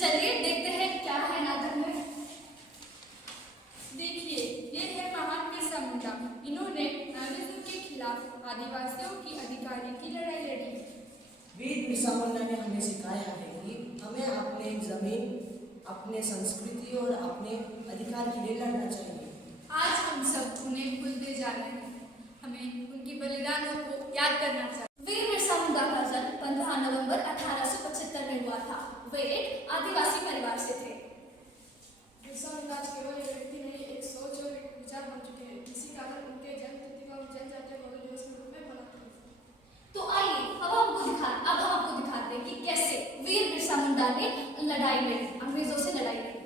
चलिए देखते हैं क्या है नाटक में। देखिए, ये है महान बिरसा मुंडा। इन्होंने नाजीज्म के खिलाफ आदिवासियों की अधिकारों की लड़ाई लड़ी। वीर बिरसा मुंडा ने हमें सिखाया है कि हमें अपने जमीन, अपने संस्कृति और अपने अधिकार के लिए लड़ना चाहिए। आज हम सब उन्हें भूलते जा रहे हैं। हमें उनकी बलिदानों को याद करना चाहिए। वीर बिरसा मुंडा का जन्म 15 नवंबर 1875 में हुआ था। वे एक आदिवासी परिवार से थे। बिरसा मुंडा केवल एक व्यक्ति नहीं, एक सोच और एक विचार बन चुके हैं। इसी कारण उनके जन्म तिथि को जनजातीय गौरव दिवस के रूप में मनाते हैं। तो आइए अब हम आपको दिखाते हैं कि कैसे वीर बिरसा मुंडा ने लड़ाई लड़ी, अंग्रेजों से लड़ाई लड़ी।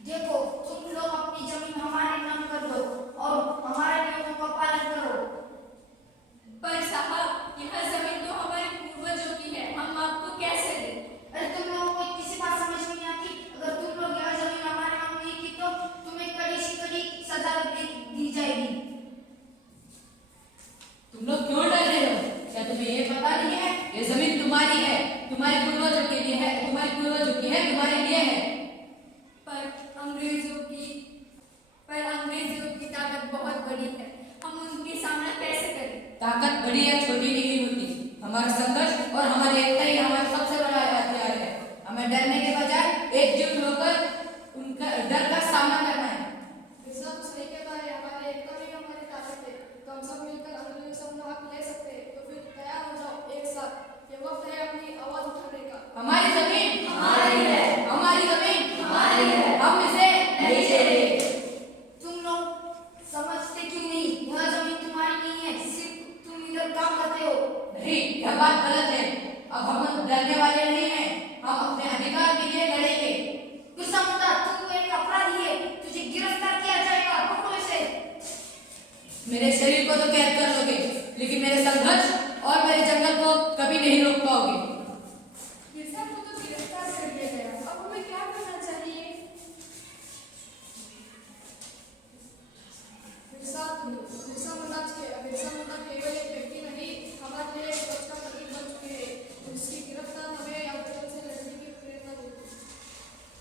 देखो, तुम लोग अपनी जमीन हमारे नाम कर दो और हमारे नियमों का पालन करो। पर साहब, यह जमीन तो हमारे पूर्वजों की है, हम आपको कैसे दें? अरे तुम लोगों को किसी बात समझ नहीं आती। अगर तुम लोग यह जमीन हमारे नाम नहीं की तो तुम्हें कड़ी से कड़ी सजा दी जाएगी। तुम लोग क्यों डर रहे हो? क्या तुम्हें ये पता नहीं है ये जमीन तुम्हारी है, तुम्हारे पूर्वजों के लिए है, तुम्हारे पूर्वजों की है, तुम्हारे लिए है। पर अंग्रेजों की ताकत बहुत बड़ी है, हम उनके सामना कैसे करें? ताकत बड़ी या छोटी नहीं होती, हमारा संघर्ष और हमारी एकता ही हमारा सबसे बड़ा हथियार है। हमें डरने के बजाय एकजुट होकर उनका डर का सामना करना है। बिरसा तो सही कहता है, हमारी एकता में हमारी ताकत है। तो हम सब मिलकर अंग्रेजों से अपना हक ले सकते हैं। तो फिर तैयार हो जाओ एक साथ। ये वक्त है अपनी आवाज उठाने का। हमारी जमीन हमारी है, हमारी जमीन हमारी है, हम इसे नहीं छोड़ेंगे। तुम लोग समझते क्यों नहीं? यह जमीन तुम्हारी नहीं है, सिर्फ तुम इधर काम करते हो। नहीं, यह बात गलत है। अब हम डरने वाले नहीं हैं, हम अपने अधिकार के लिए लड़ेंगे। बिरसा मुंडा, तू एक अपराधी है, तुझे गिरफ्तार किया जाएगा। पकड़ो इसे। मेरे शरीर को तो कैद कर लोगे, लेकिन मेरे संघर्ष और मेरे जंगल को कभी नहीं रोक पाओगे। बिरसा को तो गिरफ्तार कर लिया गया, अब हमें क्या करना चाहिए? बिरसा मुंडा केवल एक व्यक्ति नहीं, हमारे लिए एक बच का प्रतीक बन चुके हैं। उसकी गिरफ्तार हमें अंग्रेजों से लड़ने की प्रेरणा देती है।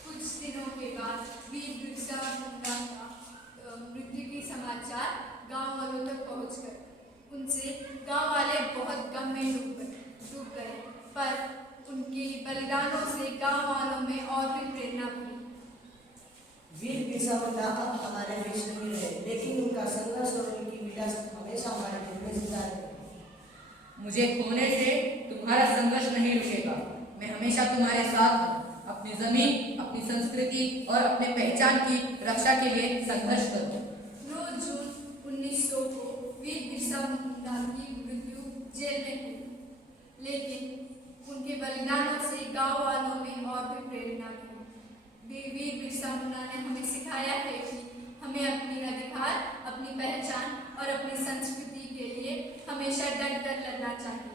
कुछ दिनों के बाद वीर बिरसा मुंडा का मृत्यु के समाचार गांव वालों तक पहुंचकर उनसे गांव वाले बहुत गम में डूब गए। पर उनके बलिदानों से गांव वालों में और भी प्रेरणा बढ़ी। वीर बिरसा मुंडा अब हमारे बीच नहीं रहे, लेकिन उनका संघर्ष और उनकी विरासत हमेशा हमारे दिल में जिंदा रहेगी। मुझे खोने से तुम्हारा संघर्ष नहीं रुकेगा। मैं हमेशा तुम्हारे साथ हूँ। अपनी जमीन, अपनी संस्कृति और अपने पहचान की रक्षा के लिए संघर्ष करूँ। 9 जून 1900 को वीर बिरसा मुंडा की मृत्यु जेल में हुई, लेकिन उनके बलिदानों से गांव वालों में और भी प्रेरणा मिली। वीर बिरसा मुंडा ने हमें सिखाया है कि हमें अपनी अधिकार, अपनी पहचान और अपनी संस्कृति के लिए हमेशा डट कर लड़ना चाहिए।